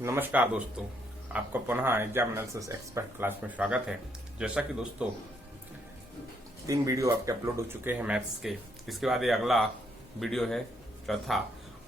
नमस्कार दोस्तों, आपका पुनः एग्जाम एनालिसिस एक्सपर्ट क्लास में स्वागत है। जैसा कि दोस्तों 3 वीडियो आपके अपलोड हो चुके हैं मैथ्स के। इसके बाद ये अगला वीडियो है चौथा,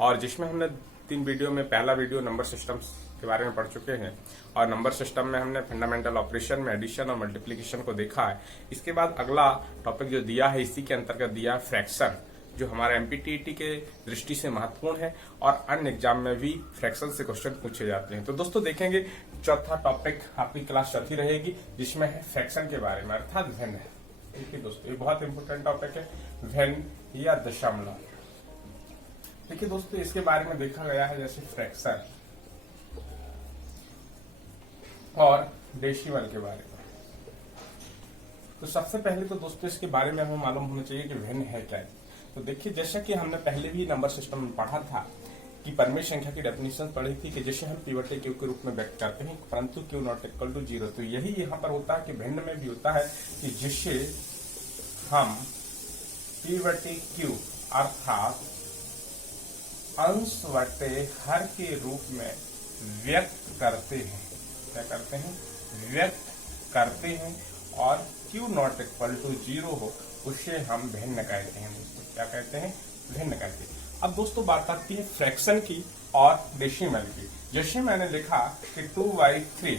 और जिसमें हमने 3 वीडियो में पहला वीडियो नंबर सिस्टम्स के बारे में पढ़ चुके हैं और नंबर सिस्टम में हमने फंडामेंटल ऑपरेशन में एडिशन और मल्टीप्लिकेशन को देखा है। इसके बाद अगला टॉपिक जो दिया है इसी के अंतर्गत दिया है फ्रैक्शन, जो हमारे एमपीटीईटी के दृष्टि से महत्वपूर्ण है और अन्य एग्जाम में भी फ्रैक्शन से क्वेश्चन पूछे जाते हैं। तो दोस्तों देखेंगे चौथा टॉपिक आपकी क्लास चौथी रहेगी, जिसमें है फ्रैक्शन के बारे में अर्थात भिन्न। देखिए दोस्तों, ये बहुत इंपोर्टेंट टॉपिक है, भिन्न या दशमलव। देखिए दोस्तों, इसके बारे में देखा गया है जैसे फ्रैक्शन और डेसिमल के बारे में। तो सबसे पहले तो दोस्तों इसके बारे में हमें मालूम होना चाहिए कि भिन्न है क्या। तो देखिए, जैसा कि हमने पहले भी नंबर सिस्टम में पढ़ा था कि परिमेय संख्या की डेफिनेशन पढ़ी थी कि जैसे हम पीवटे क्यू के रूप में व्यक्त करते हैं, परंतु क्यू नॉट इक्वल टू 0। तो यही यहाँ पर होता है कि भिन्न में भी होता है कि जिससे हम पीवटे क्यू अर्थात अंश बटे हर के रूप में व्यक्त करते हैं। क्या करते हैं? व्यक्त करते हैं, और क्यू नॉट इक्वल टू 0 हो उसे हम भिन्न कहते हैं। दोस्तों क्या कहते हैं? भिन्न कहते हैं। अब दोस्तों बात आती है फ्रैक्शन की और डेसिमल की। जैसे मैंने लिखा कि 2/3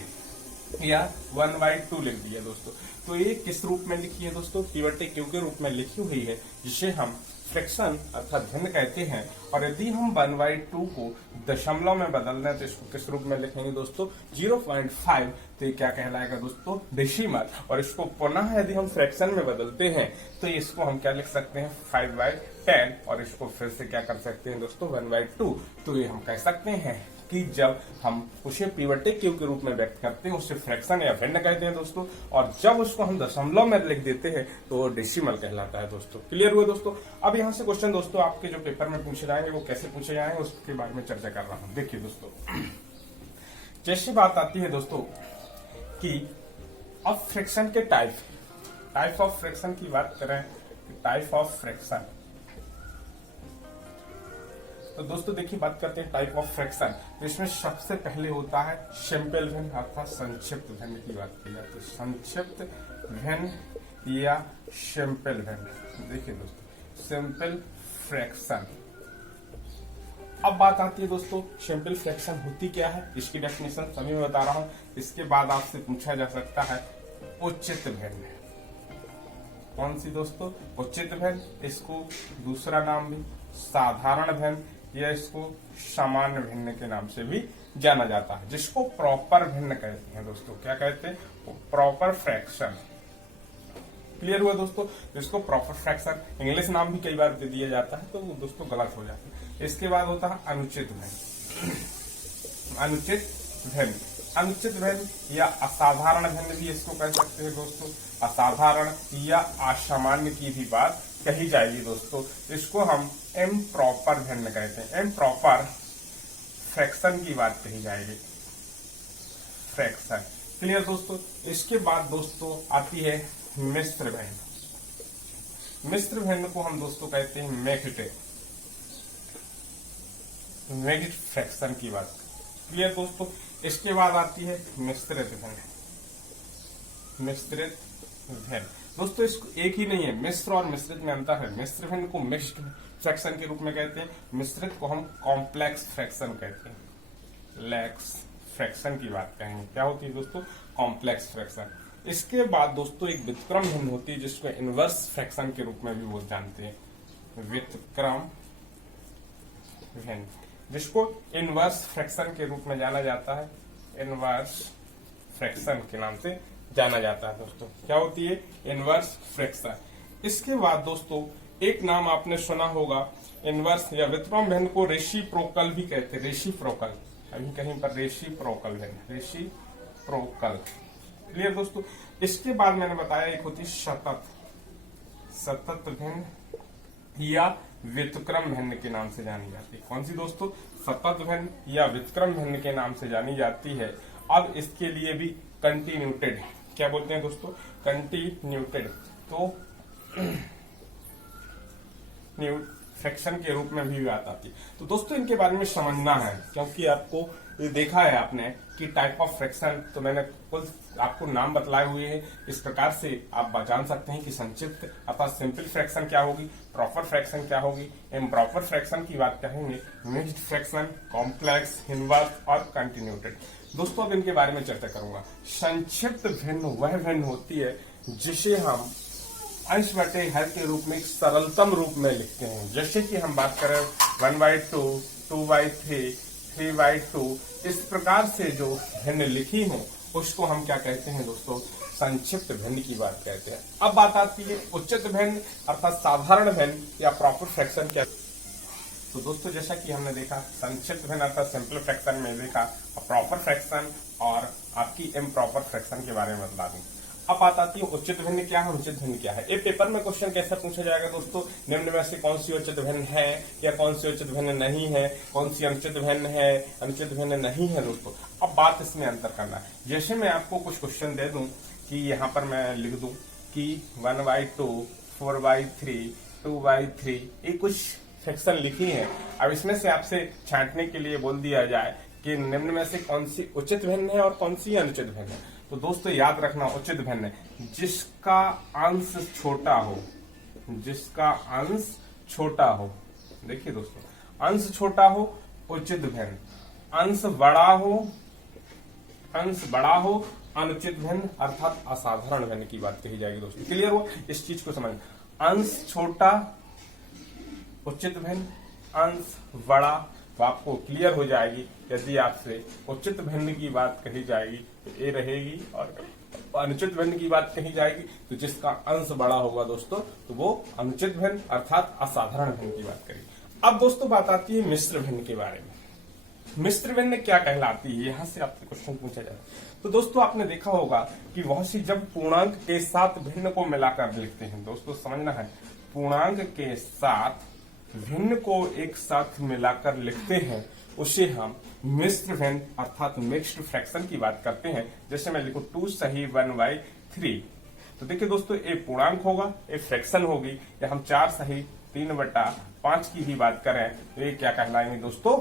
या 1/2 लिख दिया दोस्तों, तो ये किस रूप में लिखी है दोस्तों? पीवटे क्यू के रूप में लिखी हुई है, जिसे हम फ्रैक्शन अर्थात भिन्न कहते हैं। और यदि हम 1/2 को दशमलव में बदलना है तो इसको किस रूप में लिखेंगे दोस्तों? 0.5। तो ये क्या कहलाएगा दोस्तों? डेसिमल। और इसको पुनः यदि हम फ्रैक्शन में बदलते हैं तो इसको हम क्या लिख सकते हैं? 5/10। और इसको फिर से क्या कर सकते हैं दोस्तों? 1/2। तो ये हम कह सकते हैं कि जब हम उसे पीवटे क्यू के रूप में व्यक्त करते हैं उसे फ्रैक्शन या भिन्न कहते हैं दोस्तों, और जब उसको हम दशमलव में लिख देते हैं तो वो डेसिमल कहलाता है दोस्तों। क्लियर हुआ दोस्तों? अब यहाँ से क्वेश्चन दोस्तों आपके जो पेपर में पूछे जाएंगे वो कैसे पूछे जाएंगे उसके बारे में चर्चा कर रहा हूँ। देखिए दोस्तों, जैसी बात आती है दोस्तों कि अब फ्रैक्शन के टाइप ऑफ फ्रैक्शन की बात करें, टाइप ऑफ फ्रैक्शन। तो दोस्तों देखिए, बात करते हैं टाइप ऑफ फ्रैक्शन। तो इसमें सबसे पहले होता है सिंपल भिन्न अर्थात संक्षिप्त भिन्न की बात की जाती है। संक्षिप्त भिन्न या सिंपल भिन्न। देखिए दोस्तों, सिंपल फ्रैक्शन। अब बात आती है दोस्तों सिंपल फ्रैक्शन होती क्या है, इसकी डेफिनेशन सभी मैं बता रहा हूं। इसके बाद आपसे पूछा जा सकता है उचित भिन्न। कौन सी दोस्तों? उचित भिन्न। इसको दूसरा नाम भी साधारण भिन्न या इसको सामान्य भिन्न के नाम से भी जाना जाता है, जिसको प्रॉपर भिन्न कहते हैं दोस्तों। क्या कहते हैं? Proper fraction. क्लियर हुआ दोस्तों? इसको प्रॉपर फ्रैक्शन इंग्लिश नाम भी कई बार दे दिया जाता है, तो वो दोस्तों गलत हो जाता है। इसके बाद होता है अनुचित भिन्न। अनुचित भिन्न, अनुचित भिन्न या असाधारण भिन्न भी इसको कह सकते हैं दोस्तों। असाधारण या असामान्य की भी बात कही जाएगी दोस्तों। इसको हम इम्प्रॉपर भिन्न कहते हैं। इम्प्रॉपर फ्रैक्शन की बात कही जाएगी, फ्रैक्शन। क्लियर दोस्तों? इसके बाद दोस्तों आती है मिश्र भिन्न। मिश्र भिन्न को हम दोस्तों कहते हैं मिक्स्ड फ्रैक्शन की बात। क्लियर दोस्तों? इसके बाद आती है मिश्रित भिन्न। मिश्रित भिन्न दोस्तों इसको एक ही नहीं है, मिश्र और मिश्रित में अंतर है। मिश्र भिन्न को मिक्स्ड फ्रैक्शन के रूप में कहते हैं, मिश्रित को हम कॉम्प्लेक्स फ्रैक्शन कहते हैं। लैक्स फ्रैक्शन की बात कहेंगे। क्या होती है दोस्तों? Complex fraction. इसके बाद दोस्तों एक व्युत्क्रम भिन्न होती है, जिसको इनवर्स फ्रैक्शन के रूप में भी वो जानते हैं। व्युत्क्रम भिन्न, जिसको इनवर्स फ्रैक्शन के रूप में जाना जाता है। इनवर्स फ्रैक्शन के नाम से जाना जाता है दोस्तों। क्या होती है? Inverse fraction. इसके बाद दोस्तों एक नाम आपने सुना होगा, इनवर्स या व्युत्क्रम भिन्न को रेसिप्रोकल भी कहते हैं। रेसिप्रोकल, अभी कहीं पर रेसिप्रोकल भिन्न, रेसिप्रोकल। क्लियर दोस्तों? इसके बाद मैंने बताया एक होती है सतत, सतत भिन्न या व्युत्क्रम भिन्न के नाम से जानी जाती है। कौन सी दोस्तों? सतत भिन्न या व्युत्क्रम भिन्न के नाम से जानी जाती है। अब इसके लिए भी कंटिन्यूटेड, क्या बोलते हैं दोस्तों? कंटिन्यूटेड। तो फ्रैक्शन के रूप में भी बात आती है। तो दोस्तों इनके बारे में समझना है, क्योंकि आपको ये देखा है आपने कि टाइप ऑफ फ्रैक्शन, तो मैंने कुल आपको नाम बतलाए हुए हैं। इस प्रकार से आप जान सकते हैं कि संक्षिप्त अर्थात सिंपल फ्रैक्शन क्या होगी, प्रॉपर फ्रैक्शन क्या होगी, इम्प्रॉपर फ्रैक्शन की बात करेंगे, मिक्स्ड फ्रैक्शन, कॉम्प्लेक्स, इनवर्स और कंटिन्यूटेड। दोस्तों अब इनके बारे में चर्चा करूंगा। संक्षिप्त भिन्न वह भिन्न होती है जिसे हम अंश बटे हर के रूप में एक सरलतम रूप में लिखते हैं। जैसे कि हम बात करें 1/2, 2/3, 3/2, इस प्रकार से जो भिन्न लिखी हो उसको हम क्या कहते हैं दोस्तों, संक्षिप्त भिन्न की बात कहते हैं। अब बात आती है उचित भिन्न अर्थात साधारण भिन्न या प्रॉपर फ्रैक्शन क्या। तो दोस्तों जैसा कि हमने देखा संक्षिप्त भिन्न अर्थात सिंपल फ्रैक्शन में देखा, प्रॉपर फ्रैक्शन और आपकी इम्प्रॉपर फ्रैक्शन के बारे में बता दूं। अब बात आती है उचित भिन्न क्या है, अनुचित भिन्न क्या है। ये पेपर में क्वेश्चन कैसे पूछा जाएगा दोस्तों, निम्न में से कौन सी उचित भिन्न है या कौन सी उचित भिन्न नहीं है, कौन सी अनुचित भिन्न है, अनुचित भिन्न नहीं है दोस्तों। अब बात इसमें अंतर करना है। जैसे मैं आपको कुछ क्वेश्चन दे दूं कि यहाँ पर मैं लिख दूं कि 1/2, 4/3, 2/3, ये कुछ फ्रैक्शन लिखी है। अब इसमें से आपसे छांटने के लिए बोल दिया जाए कि निम्न में से कौन सी उचित भिन्न है और कौन सी अनुचित भिन्न है। तो दोस्तों याद रखना उचित भिन्न जिसका अंश छोटा हो, जिसका अंश छोटा हो। देखिए दोस्तों, अंश छोटा हो उचित भिन्न, अंश बड़ा हो, अंश बड़ा हो अनुचित भिन्न अर्थात असाधारण भिन्न की बात कही जाएगी दोस्तों। क्लियर हो, इस चीज को समझ। अंश छोटा उचित भिन्न, अंश बड़ा, तो आपको क्लियर हो जाएगी। यदि आपसे उचित भिन्न की बात कही जाएगी तो ए रहेगी, और अनुचित भिन्न की बात कही जाएगी तो जिसका अंश बड़ा होगा दोस्तों तो वो अनुचित भिन्न अर्थात असाधारण भिन्न की बात करेगी। अब दोस्तों बात आती है मिश्र भिन्न के बारे में। मिश्र भिन्न क्या कहलाती है, यहां से आपसे क्वेश्चन पूछा जाए तो दोस्तों आपने देखा होगा कि बहुत सी जब पूर्णांक के साथ भिन्न को मिलाकर लिखते हैं, दोस्तों समझना है, पूर्णांक के साथ भिन्न को एक साथ मिलाकर लिखते हैं उसे हम मिश्र भिन्न अर्थात मिक्स्ड फ्रैक्शन की बात करते हैं। जैसे मैं लिखूं 2 सही 1/3, तो देखिए दोस्तों ये पूर्णांक होगा, ये फ्रैक्शन होगी। या हम 4 सही 3/5 की ही बात करें तो ये क्या कहलाएंगे दोस्तों,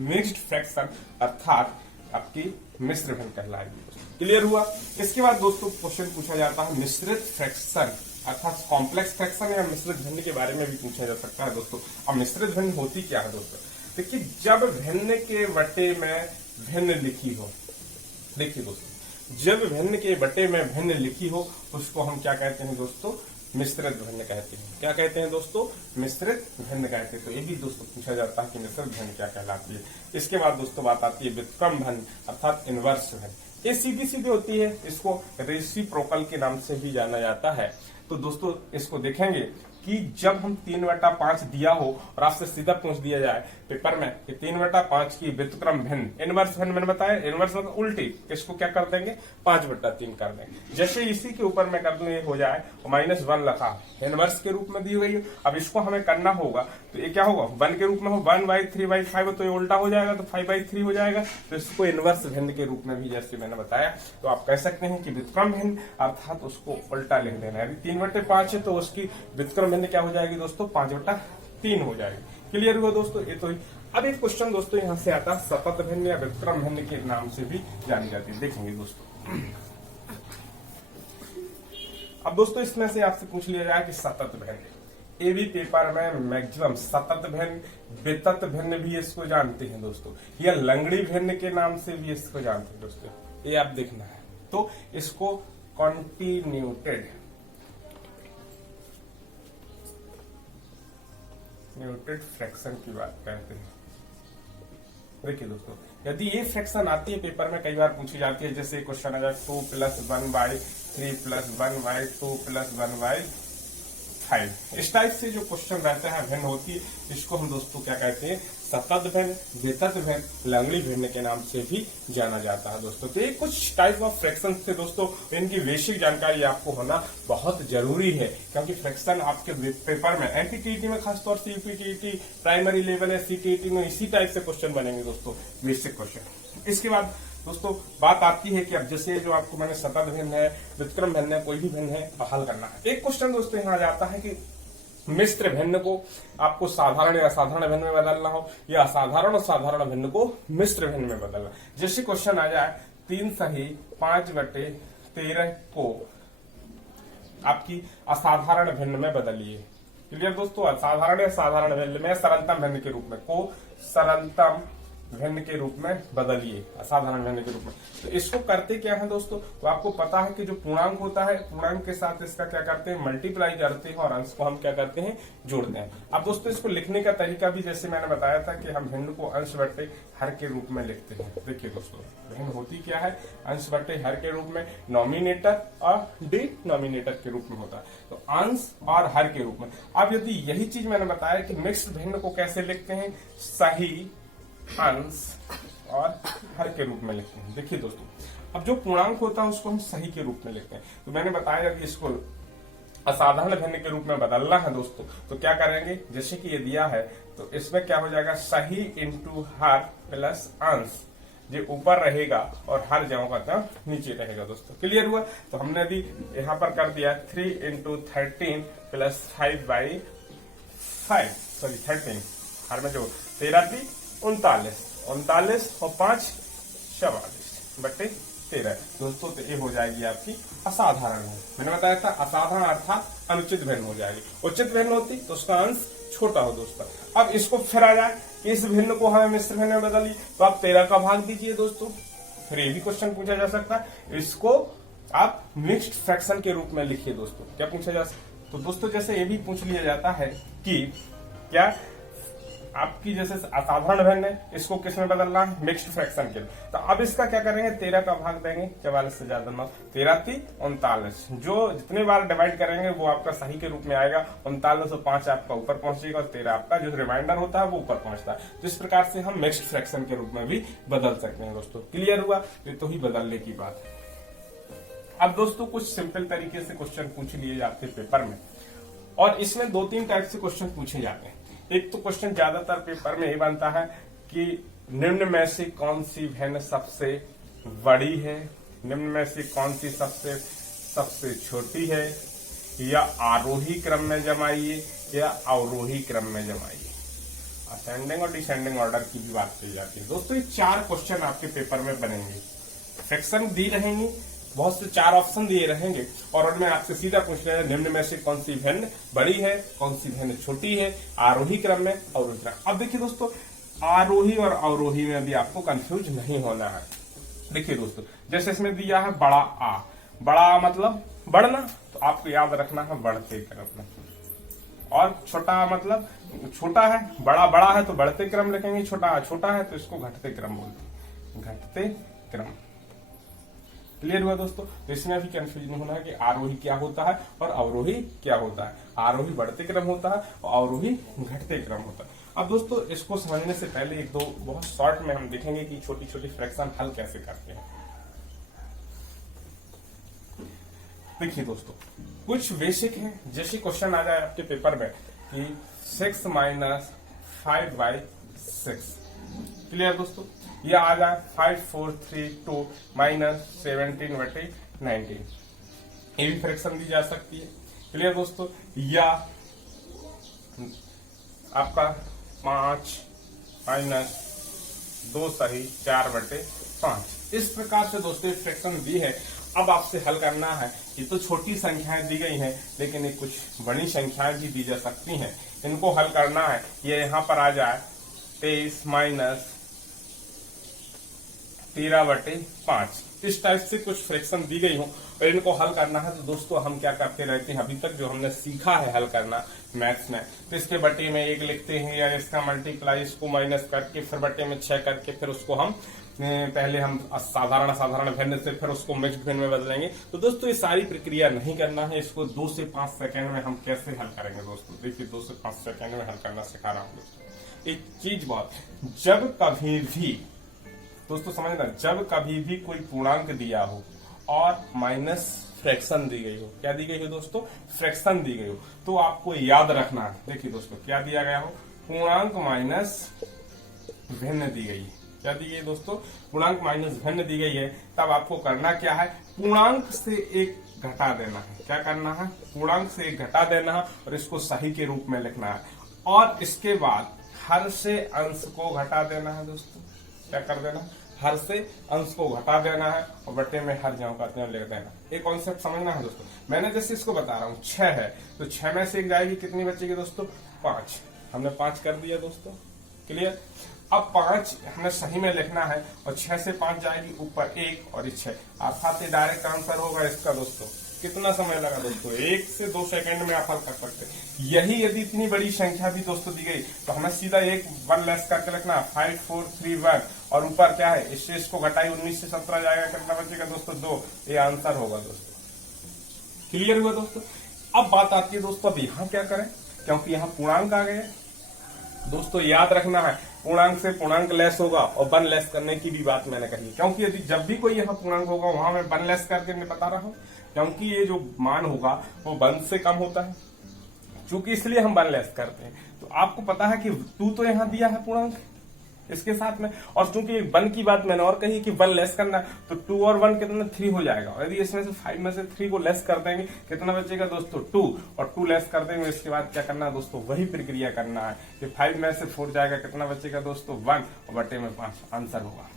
मिक्स्ड फ्रैक्शन अर्थात आपकी मिश्र भिन्न कहलाएगी। क्लियर हुआ। इसके बाद दोस्तों क्वेश्चन पूछा जाता है मिश्रित फ्रैक्शन अर्थात कॉम्प्लेक्स फ्रैक्शन या मिश्रित भिन्न के बारे में भी पूछा जा सकता है दोस्तों। अब मिश्रित भिन्न होती क्या है दोस्तों, देखिए जब भिन्न के बटे में भिन्न लिखी हो, देखिए दोस्तों जब भिन्न के बटे में भिन्न लिखी हो उसको हम क्या कहते हैं दोस्तों, मिश्रित भिन्न कहते हैं। क्या कहते हैं दोस्तों, मिश्रित भिन्न कहते हैं। तो ये भी दोस्तों पूछा जाता है कि मिश्रित भिन्न क्या कहलाती है। इसके बाद दोस्तों बात आती है व्युत्क्रम भिन्न अर्थात इनवर्स भिन्न। ये सीधी सीधी होती है, इसको रेसिप्रोकल के नाम से भी जाना जाता है। तो दोस्तों इसको देखेंगे कि जब हम 3/5 दिया हो और आपसे सीधा पूछ दिया जाए पेपर में कि 3/5 की व्युत्क्रम भिन्न इनवर्स भिन्न मैंने बताया, इनवर्स मतलब उल्टी, इसको क्या कर देंगे 5/3 कर देंगे। जैसे इसी के ऊपर मैं कर दूं ये हो जाए -1 लिखा इनवर्स के रूप में दी गई है। अब इसको हमें करना होगा तो ये क्या होगा 1 के रूप में हो 1/3/5, तो ये उल्टा हो जाएगा तो 5/3 हो जाएगा। तो इसको इनवर्स भिन्न के रूप में भी जैसे मैंने बताया तो आप कह सकते हैं कि व्युत्क्रम भिन्न अर्थात उसको उल्टा लिख देना है। 3/5 है तो उसकी व्युत्क्रम भिन्न क्या हो जाएगी दोस्तों 5/3 हो जाएगी। क्लियर हुआ दोस्तों। ये तो अब एक क्वेश्चन दोस्तों यहाँ से आता है सतत भिन्न या व्युत्क्रम भिन्न के नाम से भी जानी जाती है। देखेंगे दोस्तों, अब दोस्तों इसमें से आपसे पूछ लिया जाए कि सतत भिन्न, एबी पेपर में मैक्सिमम सतत भिन्न, वितत भिन्न भी इसको जानते हैं दोस्तों, या लंगड़ी भिन्न के नाम से भी इसको जानते हैं दोस्तों। ये आप देखना है तो इसको कॉन्टिन्यूटेड फ्रैक्शन की बात करते हैं। देखिए दोस्तों यदि ये फ्रैक्शन आती है पेपर में कई बार पूछी जाती है, जैसे क्वेश्चन अगर 2 + 1/3 + 1/2 + 1/5, इस टाइप से जो क्वेश्चन रहता है भिन्न होती है, इसको हम दोस्तों क्या कहते हैं सतत भिन्न, वितत भिन्न, लंगड़ी भिन्न के नाम से भी जाना जाता है दोस्तों। तो ये कुछ टाइप ऑफ फ्रैक्शन थे दोस्तों, इनकी बेसिक जानकारी आपको होना बहुत जरूरी है, क्योंकि फ्रैक्शन आपके पेपर में एमपीटीईटी में खासतौर से यूपीटीईटी प्राइमरी लेवल है, सीटीईटी में इसी टाइप से क्वेश्चन बनेंगे दोस्तों, बेसिक क्वेश्चन। इसके बाद दोस्तों बात आती है कि अब जैसे जो आपको मैंने सतत भिन्न है, व्युत्क्रम भिन्न है, कोई भी भिन्न है हल करना है। एक क्वेश्चन दोस्तों यहाँ आ जाता है कि मिश्र भिन्न को आपको साधारण या असाधारण भिन्न में बदलना हो, या असाधारण और साधारण भिन्न को मिश्र भिन्न में बदलना। जैसे क्वेश्चन आ जाए 3 सही 5/13 को आपकी असाधारण भिन्न में बदलिए। क्लियर दोस्तों, असाधारण या साधारण भिन्न में सरलतम भिन्न के रूप में को सरलतम भिन्न के रूप में बदलिए, असाधारण भिन्न के रूप में। तो इसको करते क्या है दोस्तों, तो आपको पता है कि जो पूर्णांक होता है, पूर्णांक के साथ इसका क्या करते हैं, मल्टीप्लाई करते हैं और अंश को हम क्या करते हैं, जोड़ते हैं। अब दोस्तों इसको लिखने का तरीका भी जैसे मैंने बताया था कि हम भिन्न को अंश बट्टे हर के रूप में लिखते हैं। देखिए दोस्तों, भिन्न होती क्या है, अंश बट्टे हर के रूप में, नॉमिनेटर और डिनोमिनेटर के रूप में होता है, तो अंश और हर के रूप में। अब यदि यही चीज मैंने बताया कि मिक्स्ड भिन्न को कैसे लिखते हैं, सही, अंश और हर के रूप में लिखते हैं। देखिए दोस्तों, अब जो पूर्णांक होता है उसको हम सही के रूप में लिखते हैं। तो मैंने बताया कि इसको असाधारण भिन्न के रूप में बदलना है दोस्तों, तो क्या करेंगे, जैसे कि ये दिया है तो इसमें क्या हो जाएगा, सही इंटू हर प्लस अंश, जो ऊपर रहेगा और हर जगह का नीचे रहेगा। दोस्तों क्लियर हुआ। तो हमने अभी यहाँ पर कर दिया 3 इंटू 13 प्लस 5/5, सॉरी 13, हर में जो 13 थी 39 और 5 44 बट्टे 13 दोस्तों। तो ये हो जाएगी आपकी असाधारण भिन्न। मैंने बताया था असाधारण अर्थात अनुचित भिन्न हो जाएगी, उचित भिन्न होती तो उसका अंश छोटा हो दोस्तों। अब इसको फिर आ जाए, इस भिन्न को हमें मिश्र भिन्न में बदलिए, तो आप 13 का भाग दीजिए दोस्तों। फिर ये भी क्वेश्चन पूछा जा सकता है, इसको आप मिक्स्ड फ्रैक्शन के रूप में लिखिए दोस्तों। क्या पूछा जा सकता, तो दोस्तों जैसे ये भी पूछ लिया जाता है कि क्या आपकी जैसे असाधारण भिन्न है, इसको किस में बदलना है, मिक्स्ड फ्रैक्शन के। तो अब इसका क्या करेंगे, 13 का भाग देंगे 44 से ज्यादा 9, 13 थी 39, जो जितने बार डिवाइड करेंगे वो आपका सही के रूप में आएगा। 39 और 5 आपका ऊपर पहुंचेगा और 13 आपका जो रिमाइंडर होता है वो ऊपर पहुंचता है। तो इस प्रकार से हम मिक्स्ड फ्रैक्शन के रूप में भी बदल सकते हैं दोस्तों। क्लियर हुआ, तो ही बदलने की बात है। अब दोस्तों कुछ सिंपल तरीके से क्वेश्चन पूछ लिए जाते हैं पेपर में, और इसमें 2-3 टाइप से क्वेश्चन पूछे जाते हैं। एक तो क्वेश्चन ज्यादातर पेपर में ये बनता है कि निम्न में से कौन सी भिन्न सबसे बड़ी है, निम्न में से कौन सी सबसे छोटी है, या आरोही क्रम में जमाइए या अवरोही क्रम में जमाइए। असेंडिंग और डिसेंडिंग ऑर्डर की भी बात की जाती है दोस्तों। ये 4 क्वेश्चन आपके पेपर में बनेंगे, फ्रैक्शन दी रहेंगी, बहुत से 4 ऑप्शन दिए रहेंगे और उनमें आपसे सीधा पूछ रहे हैं निम्न में से कौन सी भिन्न बड़ी है, कौन सी भिन्न छोटी है, आरोही क्रम में, अवरोही क्रम। अब देखिए दोस्तों, आरोही और अवरोही में भी आपको कंफ्यूज नहीं होना है। देखिए दोस्तों, जैसे इसमें दिया है बड़ा आ, बड़ा आ मतलब बढ़ना, तो आपको याद रखना है बढ़ते क्रम में, और छोटा मतलब छोटा है, बड़ा बड़ा है तो बढ़ते क्रम लिखेंगे, छोटा छोटा है तो इसको घटते क्रम बोलते हैं, घटते क्रम। क्लियर हुआ दोस्तों। तो इसमें भी कंफ्यूजन नहीं होना है कि आरोही क्या होता है और अवरोही क्या होता है। आरोही बढ़ते क्रम होता है और अवरोही घटते क्रम होता है। अब दोस्तों इसको समझने से पहले 1-2 बहुत शॉर्ट में हम देखेंगे कि छोटी छोटी फ्रैक्शन हल कैसे करते हैं। देखिए दोस्तों, कुछ बेसिक है, जैसे क्वेश्चन आ जाए आपके पेपर में कि 6 - 5/6। क्लियर दोस्तों, यह आ जाए 5432 - 17/19, ये भी फ्रैक्शन दी जा सकती है। क्लियर दोस्तों, या आपका 5 - 2 सही 4/5। इस प्रकार से दोस्तों फ्रैक्शन दी है। अब आपसे हल करना है, ये तो छोटी संख्याएं दी गई हैं, लेकिन ये कुछ बड़ी संख्याएं भी दी जा सकती हैं। इनको हल करना है, ये यहाँ पर आ जाए 23 - 13/5। इस टाइप से कुछ फ्रैक्शन दी गई हो और इनको हल करना है। तो दोस्तों हम क्या करते रहते हैं, अभी तक जो हमने सीखा है हल करना मैथ्स में, तो इसके बटे में 1 लिखते हैं या इसका मल्टीप्लाई, इसको माइनस करके फिर बटे में 6 करके फिर उसको हम पहले हम साधारण भिन्न से फिर उसको मिक्स्ड भिन्न में बदलेंगे। तो दोस्तों ये सारी प्रक्रिया नहीं करना है। इसको 2 से 5 सेकंड में हम कैसे हल करेंगे दोस्तों, देखिए 2 से 5 सेकंड में हल करना सिखा रहा हूँ दोस्तों। एक चीज बात, जब कभी भी दोस्तों समझना, जब कभी भी कोई पूर्णांक दिया हो और माइनस फ्रैक्शन दी गई हो, क्या दी गई हो दोस्तों, फ्रैक्शन दी गई हो, तो आपको याद रखना है। देखिए दोस्तों क्या दिया गया हो, पूर्णांक माइनस भिन्न दी गई है। क्या दी गई दोस्तों, पूर्णांक माइनस भिन्न दी गई है। तब आपको करना क्या है, पूर्णांक से एक घटा देना है। क्या करना है? पूर्णांक से एक घटा देना है और इसको सही के रूप में लिखना है। और इसके बाद हर से अंश को घटा देना है दोस्तों। क्या कर देना? हर से अंश को घटा देना है और बटे में हर ज्यों का त्यों लिख देना। एक कॉन्सेप्ट समझना है दोस्तों। मैंने जैसे इसको बता रहा हूँ 6 है तो 6 में से एक जाएगी, कितनी बचेगी दोस्तों? 5। हमने 5 कर दिया दोस्तों। क्लियर? अब 5 हमें सही में लिखना है और 6 से 5 जाएगी ऊपर 1 और 6, अर्थात ये डायरेक्ट आंसर होगा इसका दोस्तों। कितना समय लगा दोस्तों? 1 से 2 सेकंड में आप हल कर सकते हैं। यही यदि इतनी बड़ी संख्या भी दोस्तों दी गई तो हमें सीधा एक 1 लेस करके लिखना 5 4 3 1 और ऊपर क्या है? इससे इसको घटाई 19 से 17 जाएगा, कितना बचेगा दोस्तों? 2। ये आंसर होगा दोस्तों। क्लियर हुआ दोस्तों? अब बात आती है दोस्तों, अब यहाँ क्या करें, क्योंकि यहाँ पूर्णांक आ गए दोस्तों। याद रखना है पूर्णांक से पूर्णांक लेस होगा और 1 लेस करने की भी बात मैंने कही, क्योंकि यदि जब भी कोई यहाँ पूर्णांक होगा वहां मैं 1 लेस करके मैं बता रहा हूँ, क्योंकि ये जो मान होगा वो 1 से कम होता है, चूंकि इसलिए हम 1 लेस करते हैं। तो आपको पता है कि 2 तो यहाँ दिया है पूर्णांक इसके साथ में, और चूंकि 1 की बात मैंने और कही कि 1 लेस करना है तो 2 और 1 कितना? 3 हो जाएगा। यदि इसमें से 5 में से 3 को लेस कर देंगे, कितना बचेगा दोस्तों? 2, और 2 लेस कर देंगे। इसके बाद क्या करना है दोस्तों? वही प्रक्रिया करना है कि 5 में से 4 जाएगा, कितना बचेगा दोस्तों? 1 और बटे में 5 आंसर होगा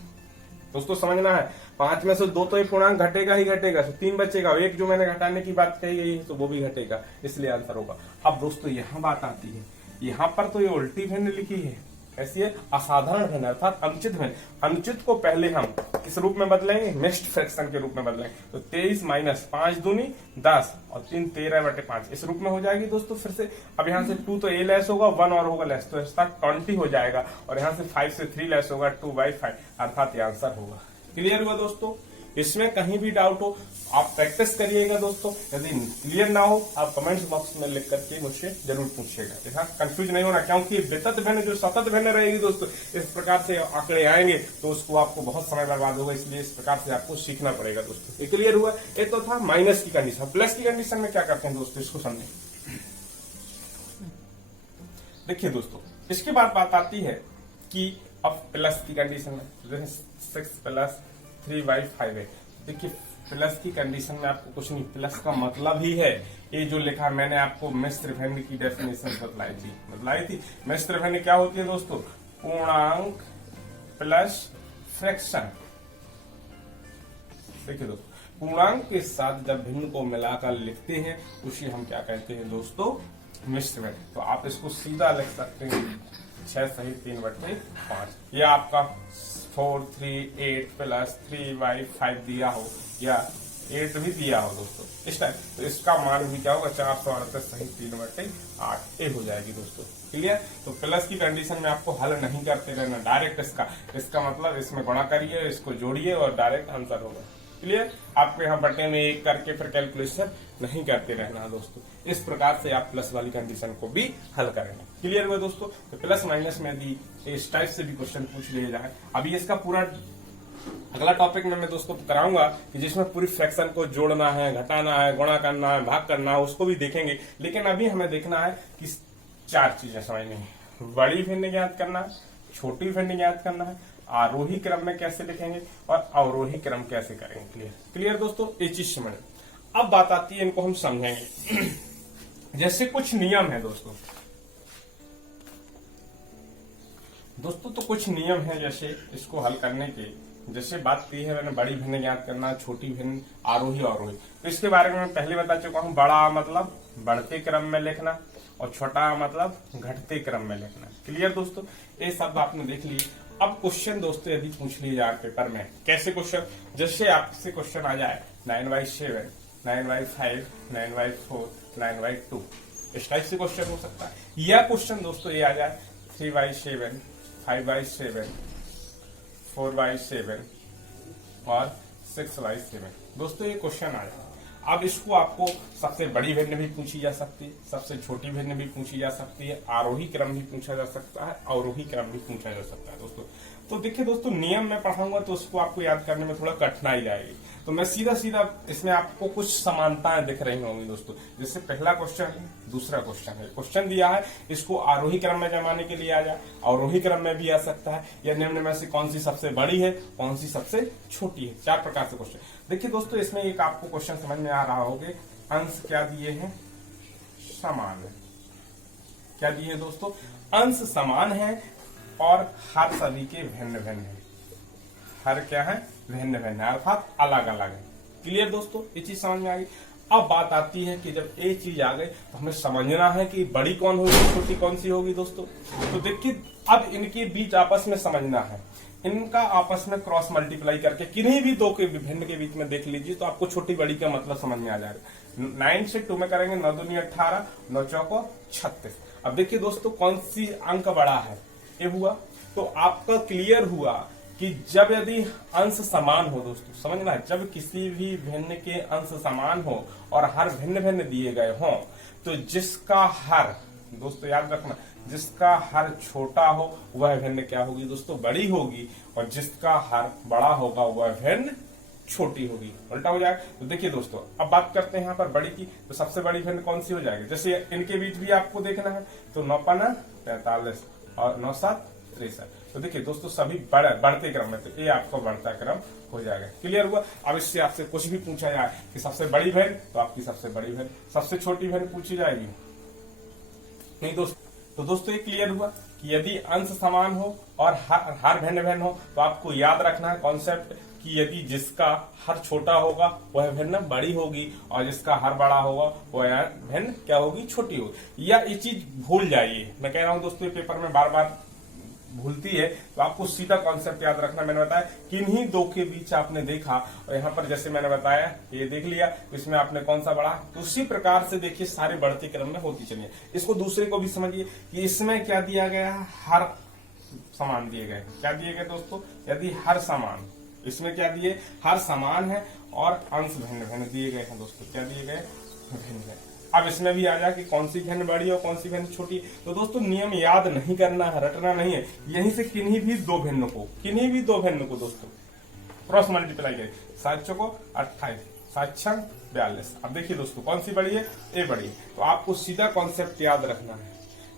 दोस्तों। समझना है 5 में से 2 तो ये पूर्णांक घटेगा ही घटेगा, तो 3 बचेगा। एक जो मैंने घटाने की बात कही गई है तो वो भी घटेगा, इसलिए आंसर होगा। अब दोस्तों यहाँ बात आती है, यहाँ पर तो ये उल्टी भिन्न लिखी है, ऐसी है असाधारण भिन्न अर्थात अनुचित भिन्न। अनुचित को पहले हम किस रूप में बदलेंगे? मिक्स्ड फ्रैक्शन के रूप में बदलेंगे। तो 23 माइनस 5 दूनी 10 और 3 13 बटे 5 इस रूप में हो जाएगी दोस्तों। फिर से अब यहाँ से 2 तो ए लेस होगा, 1 और होगा लेस, तो इसका 20 हो जाएगा। और यहाँ से 5 से 3 लेस होगा, 2/5 अर्थात ये आंसर होगा। क्लियर हुआ दोस्तों? इसमें कहीं भी डाउट हो आप प्रैक्टिस करिएगा दोस्तों। यदि क्लियर ना हो आप कमेंट्स बॉक्स में लिख करके मुझसे जरूर पूछिएगा। यहाँ कंफ्यूज नहीं होना, क्योंकि वितत भिन्न जो सतत भिन्न रहेगी दोस्तों, इस प्रकार से आंकड़े आएंगे तो उसको आपको बहुत समय बर्बाद होगा, इसलिए इस प्रकार से आपको सीखना पड़ेगा दोस्तों। ये क्लियर हुआ? ये तो था माइनस की कंडीशन। प्लस की कंडीशन में क्या करते हैं दोस्तों, इसको समझें। देखिए दोस्तों, इसके बाद बात आती है कि अब प्लस की कंडीशन में 6 प्लस 3/5 है। देखिए प्लस की कंडीशन में आपको कुछ नहीं, प्लस का मतलब ही है ये जो लिखा। मैंने आपको मिश्र भिन्न की डेफिनेशन बतलाई थी। मिश्र भिन्न क्या होती है दोस्तों? पूर्णांक प्लस फ्रैक्शन। देखिए दोस्तों, पूर्णांक के साथ जब भिन्न को मिलाकर लिखते हैं उसे हम क्या कहते हैं दोस्तों? मिश्र भिन्न। तो आप इसको सीधा लिख सकते हैं 6 सहित 3/5। ये आपका 4 3 8 प्लस 3/5 दिया हो या 8 भी दिया हो दोस्तों इस टाइम, तो इसका मान भी क्या होगा? 438 सहित 3/8 ये हो जाएगी दोस्तों। क्लियर? तो प्लस की कंडीशन में आपको हल नहीं करते रहना, डायरेक्ट इसका मतलब इसमें गुणा करिए, इसको जोड़िए और डायरेक्ट आंसर होगा। क्लियर? आपको यहाँ बटे में 1 करके फिर कैलकुलेशन नहीं करते रहना दोस्तों। इस प्रकार से आप प्लस वाली कंडीशन को भी हल करेंगे। क्लियर हुआ दोस्तों? तो प्लस माइनस में भी इस टाइप से भी क्वेश्चन पूछ लिए जाए। अभी इसका पूरा अगला टॉपिक में मैं दोस्तों कराऊंगा कि जिसमें पूरी फ्रैक्शन को जोड़ना है, घटाना है, गुणा करना है, भाग करना है, उसको भी देखेंगे। लेकिन अभी हमें देखना है कि 4 चीजें समझनी है। बड़ी भिन्न ज्ञात करना है, छोटी भिन्न ज्ञात करना है, आरोही क्रम में कैसे लिखेंगे और अवरोही क्रम कैसे करेंगे। क्लियर दोस्तों? ये चीज समझ। अब बात आती है, इनको हम समझेंगे। जैसे कुछ नियम है दोस्तों तो कुछ नियम है जैसे इसको हल करने के। जैसे बात की है मैंने बड़ी भिन्न ज्ञात करना, छोटी भिन्न, आरोही अवरोही, तो इसके बारे में मैं पहले बता चुका हूं। बड़ा मतलब बढ़ते क्रम में लिखना और छोटा मतलब घटते क्रम में लिखना। क्लियर दोस्तों? ये सब आपने देख ली। अब क्वेश्चन दोस्तों यदि पूछ लिए जाए पेपर में, कैसे क्वेश्चन? जैसे आपसे क्वेश्चन आ जाए 9/7, 9/5, 9/4, 9/2, इस टाइप से क्वेश्चन हो सकता है। या क्वेश्चन दोस्तों ये आ जाए 3/7, 5/7, 4/7 और 6/7। दोस्तों ये क्वेश्चन आ जाए। अब इसको आपको सबसे बड़ी भिन्न भी पूछी जा सकती है, सबसे छोटी भिन्न भी पूछी जा सकती है, आरोही क्रम भी पूछा जा सकता है, अवरोही क्रम भी पूछा जा सकता है दोस्तों। तो देखिए दोस्तों, नियम में पढ़ाऊंगा तो उसको आपको याद करने में थोड़ा कठिनाई आएगी। तो मैं सीधा सीधा इसमें आपको कुछ समानताएं दिख रही होंगी दोस्तों। जैसे पहला क्वेश्चन है, दूसरा क्वेश्चन है, क्वेश्चन दिया है इसको आरोही क्रम में जमाने के लिए आ जाए, अवरोही क्रम में भी आ सकता है, या निम्न में से कौन सी सबसे बड़ी है, कौन सी सबसे छोटी है, 4 प्रकार से क्वेश्चन। देखिए दोस्तों, इसमें एक आपको क्वेश्चन समझ में आ रहा होगा, अंश क्या दिए हैं, समान है। क्या दिए हैं दोस्तों, अंश समान है और हर सभी के भिन्न भिन्न है। हर क्या है, भिन्न भिन्न है, अर्थात अलग अलग है। क्लियर दोस्तों, ये चीज समझ में आ गई। अब बात आती है कि जब ये चीज आ गई तो हमें समझना है कि बड़ी कौन होगी, छोटी कौन सी होगी दोस्तों। तो देखिए, अब इनके बीच आपस में समझना है, इनका आपस में क्रॉस मल्टीप्लाई करके किन्हीं भी दो के विभिन्न के बीच में देख लीजिए तो आपको छोटी बड़ी का मतलब समझ में आ जाएगा। 9 से 2 में करेंगे, 9 दूनी 18, 9 चौको 36। अब देखिए दोस्तों, कौन सी अंक बड़ा है, ये हुआ। तो आपका क्लियर हुआ कि जब यदि अंश समान हो दोस्तों, समझना है, जब किसी भी भिन्न के अंश समान हो और हर भिन्न भिन्न दिए गए हों, तो जिसका हर, दोस्तों याद रखना, जिसका हर छोटा हो वह भिन्न क्या होगी दोस्तों, बड़ी होगी, और जिसका हर बड़ा होगा वह भिन्न छोटी होगी, उल्टा हो जाएगा। तो देखिए दोस्तों, अब बात करते हैं यहाँ पर बड़ी की, तो सबसे बड़ी भिन्न कौन सी हो जाएगी। जैसे इनके बीच भी आपको देखना है, तो 9 पन्ना 45 और 9 7 63। तो देखिए दोस्तों, सभी बढ़ते क्रम में, तो ये आपको बढ़ता क्रम हो जाएगा। क्लियर हुआ। अब इससे आपसे कुछ भी पूछा जाए कि सबसे बड़ी बहन, तो आपकी सबसे बड़ी बहन, सबसे छोटी बहन पूछी जाएगी नहीं दोस्तों। तो दोस्तों ये क्लियर हुआ कि यदि अंश समान हो और हर भिन्न भिन्न हो, तो आपको याद रखना है कॉन्सेप्ट कि यदि जिसका हर छोटा होगा वह भिन्न बड़ी होगी, और जिसका हर बड़ा होगा वह भिन्न क्या होगी, छोटी होगी। या ये चीज भूल जाइए, मैं कह रहा हूं दोस्तों, ये पेपर में बार बार भूलती है, तो आपको सीधा कॉन्सेप्ट याद रखना। मैंने बताया किन्हीं दो के बीच आपने देखा, और यहाँ पर जैसे मैंने बताया ये देख लिया, इसमें आपने कौन सा बढ़ा, तो उसी प्रकार से देखिए सारे बढ़ते क्रम में होती चलिए। इसको दूसरे को भी समझिए कि इसमें क्या दिया गया, हर समान दिए गए। क्या दिए गए दोस्तों, यदि हर समान, इसमें क्या दिए, हर समान है और अंश भिन्न भिन्न दिए गए हैं दोस्तों। क्या दिए गए, भिन्न भिन्न। अब इसमें भी आ जाए कि कौन सी भिन्न बड़ी और कौन सी भिन्न छोटी। तो दोस्तों नियम याद नहीं करना है, रटना नहीं है, यहीं से किन्हीं भी दो भिन्न को दोस्तों क्रॉस मल्टीप्लाई करें, 7 चौको 28, 7 छंग 42। अब देखिए दोस्तों, कौन सी बड़ी है, ये बड़ी है। तो आपको सीधा कॉन्सेप्ट याद रखना है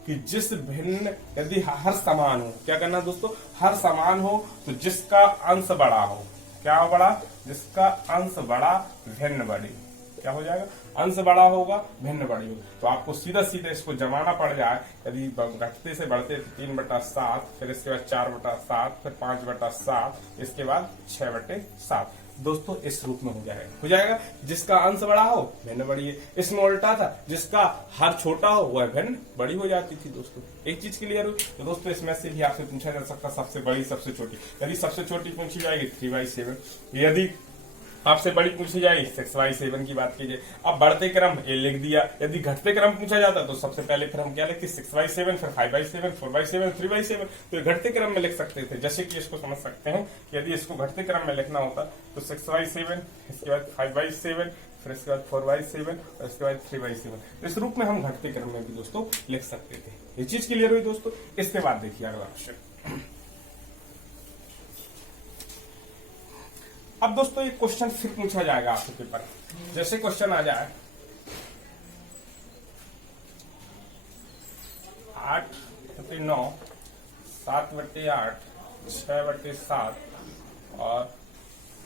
कि जिस भिन्न, यदि हर समान हो, क्या करना दोस्तों, हर समान हो तो जिसका अंश बड़ा हो, क्या बड़ा, जिसका अंश बड़ा भिन्न बड़ी, क्या हो जाएगा, अंश बड़ा होगा भिन्न बड़ी होगी। तो आपको सीधा सीधा इसको जमाना पड़ जाए, यदि घटते से बढ़ते 3/7, फिर इसके बाद 4/7, फिर 5/7, इसके बाद 6/7 दोस्तों, इस रूप में हो जाएगा। जिसका अंश बड़ा हो भिन्न बड़ी है। इसमें उल्टा था, जिसका हर छोटा हो वह भिन्न बड़ी हो जाती थी दोस्तों। एक चीज क्लियर हुई। तो दोस्तों इसमें से भी आपसे पूछा जा सकता सबसे बड़ी सबसे छोटी। यदि सबसे छोटी पूछी जाएगी 3/7, यदि आपसे बड़ी पूछी जाएगी 6/7 की बात कीजिए। अब बढ़ते क्रम ये लिख दिया, यदि घटते क्रम पूछा जाता तो सबसे पहले फिर हम क्या लिखते, 6/7, फिर 5/7, 4/7, 3/7। तो ये घटते क्रम में लिख सकते थे। जैसे कि इसको समझ सकते हैं, यदि इसको घटते क्रम में लिखना होता तो 6/7, इसके बाद 5/7, फिर इसके बाद 4/7 और इसके बाद 3/7। इस रूप में हम घटते क्रम में भी दोस्तों लिख सकते थे। ये चीज क्लियर हुई दोस्तों। इसके बाद देखिए अगला क्वेश्चन। अब दोस्तों एक क्वेश्चन फिर पूछा जाएगा आपके पेपर। जैसे क्वेश्चन आ जाए 8/9, 7/8, 6/7 और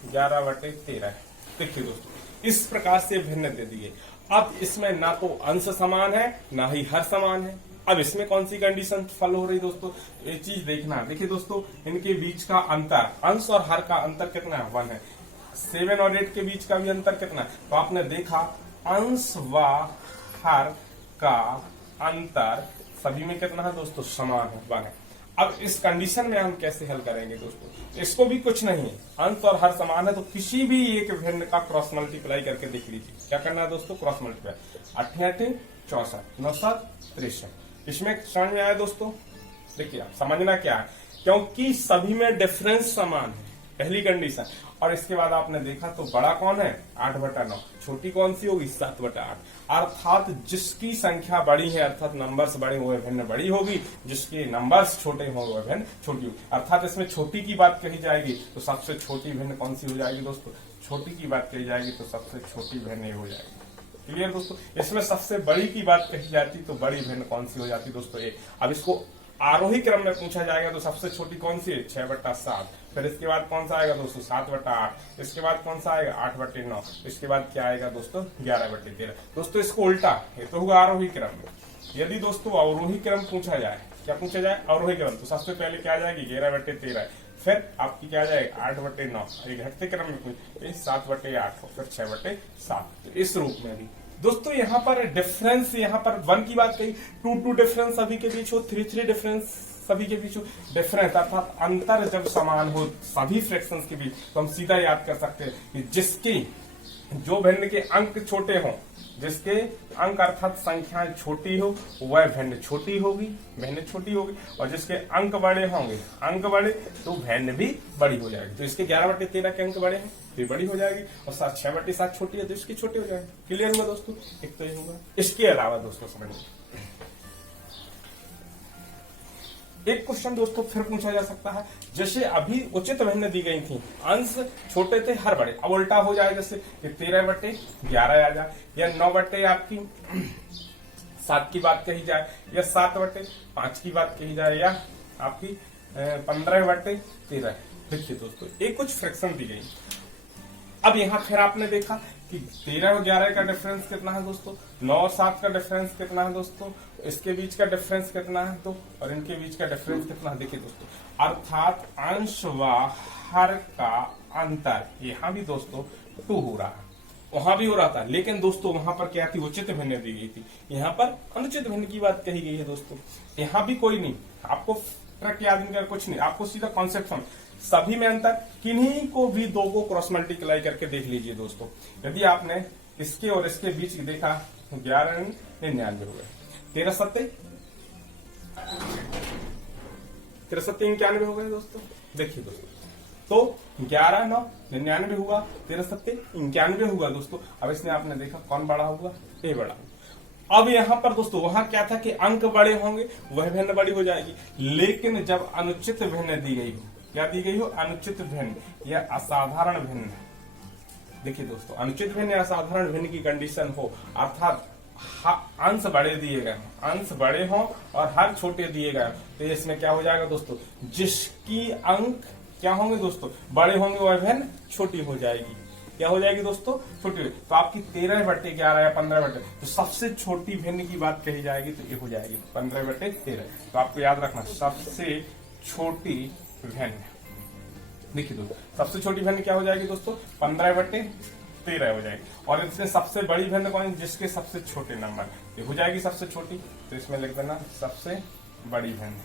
11/13। देखिए दोस्तों, इस प्रकार से भिन्न दे दिए। अब इसमें ना तो अंश समान है ना ही हर समान है। अब इसमें कौन सी कंडीशन फॉलो हो रही दोस्तों, ये चीज देखना। देखिए दोस्तों, इनके बीच का अंतर, अंश और हर का अंतर कितना है, 1 है। 7 और 8 के बीच का भी अंतर कितना है, तो आपने देखा अंश व हर का अंतर सभी में कितना है दोस्तों, समान है, 1 है। अब इस कंडीशन में हम कैसे हल करेंगे दोस्तों, इसको भी कुछ नहीं है, अंश और हर समान है, तो किसी भी एक भिन्न का क्रॉस मल्टीप्लाई करके देख लीजिए। क्या करना है दोस्तों, क्रॉस मल्टीप्लाई। 8 64, 9 7 63। इसमें समझ में आया दोस्तों। देखिए आप समझना क्या है, क्योंकि सभी में डिफरेंस समान है, पहली कंडीशन। और इसके बाद आपने देखा तो बड़ा कौन है, 8/9, छोटी कौन सी होगी, 7/8। अर्थात जिसकी संख्या बड़ी है, अर्थात नंबर्स बड़े हुए भिन्न बड़ी होगी, जिसके नंबर्स छोटे हो वह भिन्न छोटी होगी। अर्थात इसमें छोटी की बात कही जाएगी तो सबसे छोटी भिन्न कौन सी हो जाएगी दोस्तों, छोटी की बात कही जाएगी तो सबसे छोटी भिन्न ये हो जाएगी। क्लियर दोस्तों। इसमें सबसे बड़ी की बात कही जाती तो बड़ी भिन्न कौन सी हो जाती दोस्तों? ए। अब इसको आरोही क्रम में पूछा जाएगा तो सबसे छोटी कौन सी है? 6/7। फिर इसके बाद कौन सा आएगा दोस्तों? 7/8। इसके बाद कौन सा आएगा? 8/9। इसके बाद क्या आएगा दोस्तों? 11/13। दोस्तों इसको उल्टा, ये तो होगा आरोही क्रम में। यदि दोस्तों अवरोही क्रम पूछा जाए, क्या पूछा जाए? अवरोही क्रम, तो सबसे पहले क्या आ जाएगी? 11/13। फिर आपकी क्या आ जाएगा? 8/9। ये घटते क्रम में पूछ 7/8 और फिर 6/7। तो इस रूप में भी दोस्तों यहाँ पर डिफरेंस, यहाँ पर 1 की बात कही, 2 डिफरेंस सभी के बीच हो, 3 डिफरेंस सभी के बीच हो। डिफरेंस अर्थात अंतर जब समान हो सभी फ्रैक्शंस के बीच, तो हम सीधा याद कर सकते हैं कि जिसके जो भिन्न के अंक छोटे हों, जिसके अंक अर्थात संख्याएं छोटी हो, वह भिन्न छोटी होगी, भिन्न छोटी होगी। और जिसके अंक बड़े होंगे, अंक बड़े, तो भिन्न भी बड़ी हो जाएगी। तो इसके 11/13 के अंक बड़े हैं तो ये बड़ी हो जाएगी, और 6/7 छोटी है तो इसकी छोटी हो जाएगी। क्लियर हुआ दोस्तों? एक तो ये होगा। इसके अलावा दोस्तों समझिए, एक क्वेश्चन दोस्तों फिर पूछा जा सकता है, जैसे अभी उचित भिन्न दी गई थी, अंश छोटे थे हर बड़े, अब उल्टा हो जाए, जैसे 13/11 आ जाए, या 9 आपकी 7 की बात कही जाए, या 7/5 की बात कही जाए, या आपकी 15/13। देखिए दोस्तों एक कुछ फ्रैक्शन दी गई। अब यहाँ फिर आपने देखा कि 13 और 11 का डिफरेंस कितना है दोस्तों? 9 और 7 का डिफरेंस कितना है दोस्तों? इसके बीच का डिफरेंस कितना है तो, और इनके बीच का डिफरेंस कितना है? देखिए दोस्तों, अर्थात अंश व हर का अंतर यहाँ भी दोस्तों 2 हो रहा है, वहां भी हो रहा था, लेकिन दोस्तों वहां पर क्या थी? उचित भिन्न दी गई थी। यहाँ पर अनुचित भिन्न की बात कही गई है दोस्तों। यहाँ भी कोई नहीं, आपको ट्रक याद नहीं कर, कुछ नहीं, आपको सीधा कॉन्सेप्ट समझ। सभी में अंतर, किन्हीं को भी 2 को क्रॉस मल्टीप्लाई करके देख लीजिए दोस्तों। यदि आपने इसके और इसके बीच देखा, 1199 हो गए, 13/7 91 हो गए दोस्तों। देखिए दोस्तों, तो 11/9 हुआ, 13/7 91 हुआ दोस्तों। अब इसमें आपने देखा कौन बड़ा हुआ? ए बड़ा। अब यहाँ पर दोस्तों वहां क्या था कि अंक बड़े होंगे, वह भिन्न बड़ी हो जाएगी, लेकिन जब अनुचित भिन्न दी गई हो, क्या दी गई हो? अनुचित भिन्न या असाधारण भिन्न। देखिए दोस्तों, अनुचित भिन्न या असाधारण भिन्न की कंडीशन हो, अर्थात अंश बड़े दिए गए, अंश बड़े हों और हर छोटे दिए गए, तो इसमें क्या हो जाएगा दोस्तों? जिसकी अंक क्या होंगे दोस्तों? बड़े होंगे, वह भिन्न छोटी हो जाएगी। क्या हो जाएगी दोस्तों? छोटी। तो आपकी 13/11 या 15/, तो सबसे छोटी भिन्न की बात कही जाएगी तो ये हो जाएगी 15/13। तो आपको याद रखना, सबसे छोटी भिन्न। देखिए दोस्तों, सबसे छोटी भिन्न क्या हो जाएगी दोस्तों? 15/13 हो जाएगी। और इसमें सबसे बड़ी भिन्न कौन है? जिसके सबसे छोटे नंबर, ये हो जाएगी सबसे छोटी। तो इसमें लिख देना सबसे बड़ी भिन्न,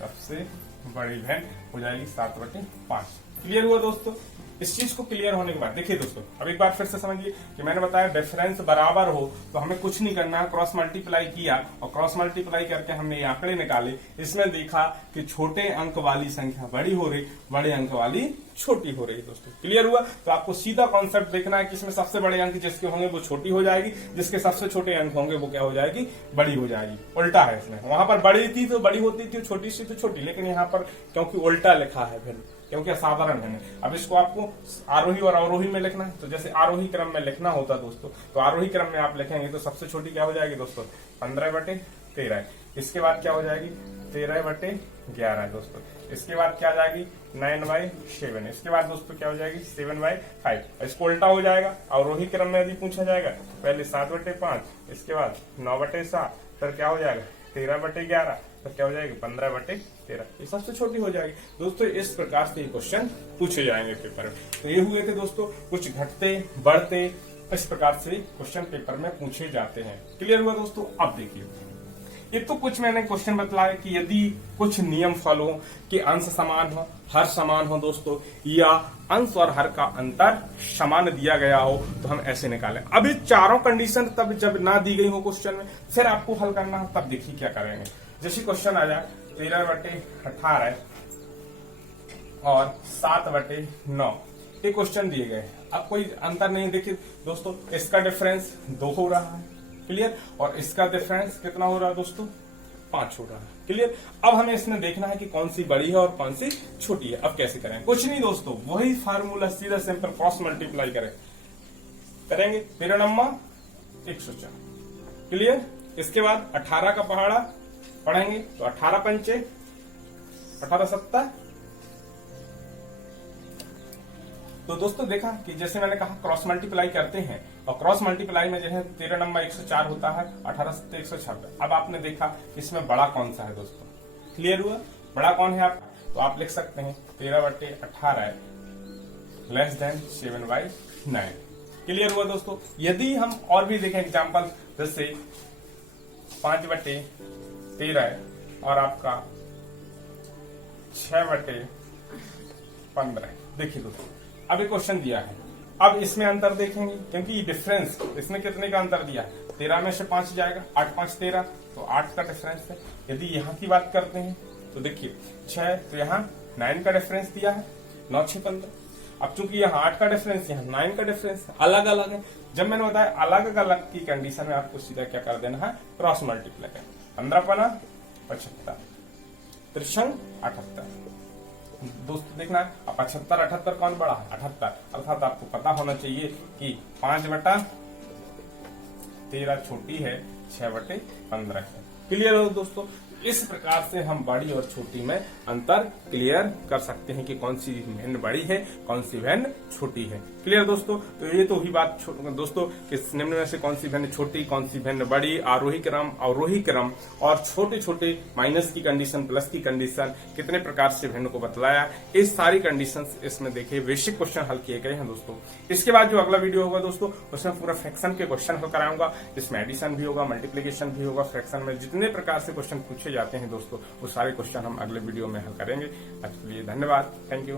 सबसे बड़ी भिन्न हो जाएगी 7/5। क्लियर हुआ दोस्तों? इस चीज को क्लियर होने के बाद देखिए दोस्तों, अब एक बार फिर से समझिए कि मैंने बताया डिफरेंस बराबर हो तो हमें कुछ नहीं करना है, क्रॉस मल्टीप्लाई किया और क्रॉस मल्टीप्लाई करके हमने ये आंकड़े निकाले। इसमें देखा कि छोटे अंक वाली संख्या बड़ी हो रही, बड़े अंक वाली छोटी हो रही। दोस्तों क्लियर हुआ? तो आपको सीधा कॉन्सेप्ट देखना है कि इसमें सबसे बड़े अंक जिसके होंगे वो छोटी हो जाएगी, जिसके सबसे छोटे अंक होंगे वो क्या हो जाएगी? बड़ी हो जाएगी। उल्टा है इसमें, वहां पर बड़ी थी तो बड़ी होती थी, छोटी सी तो छोटी, लेकिन यहाँ पर क्योंकि उल्टा लिखा है फिर, क्योंकि असाधारण है। अब इसको आपको आरोही और अवरोही में लिखना है, तो जैसे आरोही क्रम में लिखना होता दोस्तों, तो आरोही क्रम में आप लिखेंगे तो सबसे छोटी क्या हो जाएगी दोस्तों? 15/13। इसके बाद क्या हो जाएगी? 13/11 दोस्तों। इसके बाद क्या आ जाएगी? 9/7। इसके बाद दोस्तों क्या हो जाएगी? 7/5। इसको उल्टा हो जाएगा, अवरोही क्रम में यदि पूछा जाएगा पहले 7/5, इसके बाद 9/7, फिर क्या हो जाएगा? 13/11, तो क्या हो जाएगी? 15/13। ये सबसे छोटी हो जाएगी दोस्तों। इस प्रकार से क्वेश्चन पूछे जाएंगे पेपर में। तो ये हुए थे दोस्तों कुछ घटते बढ़ते, इस प्रकार से क्वेश्चन पेपर में पूछे जाते हैं। क्लियर हुआ दोस्तों? अब देखिए, ये तो कुछ मैंने क्वेश्चन बतलाया कि यदि कुछ नियम फॉलो हो कि अंश समान हो, हर समान हो दोस्तों, या अंश और हर का अंतर समान दिया गया हो, तो हम ऐसे निकालें। अब ये चारों कंडीशन तब जब ना दी गई हो क्वेश्चन में, फिर आपको हल करना हो, तब देखिए क्या करेंगे। जैसे क्वेश्चन आ जाए 13/18 और 7/9, ये क्वेश्चन दिए गए। अब कोई अंतर नहीं, देखिए दोस्तों इसका डिफरेंस 2 हो रहा है, क्लियर, और इसका डिफरेंस कितना हो रहा है दोस्तों? 5 हो रहा है। क्लियर। अब हमें इसमें देखना है कि कौन सी बड़ी है और कौन सी छोटी है। अब कैसे करें? कुछ नहीं दोस्तों, वही फार्मूला, सीधा सिंपल क्रॉस मल्टीप्लाई करेंगे। 13 नम्मा 104। क्लियर। इसके बाद 18 का पहाड़ा पढ़ेंगे तो 18 पंचे 18 सत्ता। तो दोस्तों देखा कि जैसे मैंने कहा क्रॉस मल्टीप्लाई करते हैं, और क्रॉस मल्टीप्लाई में जो है 13 नंबर 104 होता है, 18 सत्ते 126। अब आपने देखा इसमें बड़ा कौन सा है दोस्तों। क्लियर हुआ? बड़ा कौन है आप? तो आप लिख सकते हैं 13/18 लेस देन 7/9। क्लियर हुआ दोस्तों। यदि हम और भी देखें एग्जाम्पल, जैसे 5/13 और आपका 6/15। देखिए दोस्तों, अब एक क्वेश्चन दिया है, अब इसमें अंतर देखेंगे क्योंकि ये डिफरेंस, इसमें कितने का अंतर दिया है? 13 में से 5 जाएगा, 8 5 13, तो 8 का डिफरेंस है। यदि यहाँ की बात करते हैं तो देखिए 6, तो यहाँ 9 का डिफरेंस दिया है, 9 6 15। अब चूंकि यहाँ 8 का डिफरेंस, यहाँ 9 का डिफरेंस अलग अलग है। जब मैंने बताया अलग अलग की कंडीशन में आपको सीधा क्या कर देना है, क्रॉस मल्टीप्लाई कर। 15 पना 75, 3 78। दोस्तों देखना है, अब 75 78 कौन बड़ा है? 78। अर्थात आपको पता होना चाहिए कि 5/13 छोटी है, 6/15 है। क्लियर हो दोस्तों? इस प्रकार से हम बड़ी और छोटी में अंतर क्लियर कर सकते हैं कि कौन सी भिन्न बड़ी है, कौन सी भिन्न छोटी है। क्लियर दोस्तों? तो ये तो हुई बात दोस्तों कि निम्न में से कौन सी भिन्न छोटी, कौन सी भिन्न बड़ी, आरोही क्रम, अवरोही क्रम, और छोटे छोटे माइनस की कंडीशन, प्लस की कंडीशन, कितने प्रकार से भिन्न को बतलाया। इस सारी कंडीशन इसमें देखिए बेसिक क्वेश्चन हल किए गए हैं दोस्तों। इसके बाद जो अगला वीडियो होगा दोस्तों, उसमें पूरा फ्रैक्शन के क्वेश्चन हल कराऊंगा। इसमें एडिशन भी होगा, मल्टीप्लीकेशन भी होगा। फ्रैक्शन में जितने प्रकार से क्वेश्चन पूछे जाते हैं दोस्तों, वो सारे क्वेश्चन हम अगले वीडियो में हल करेंगे। आज के लिए धन्यवाद। Thank you.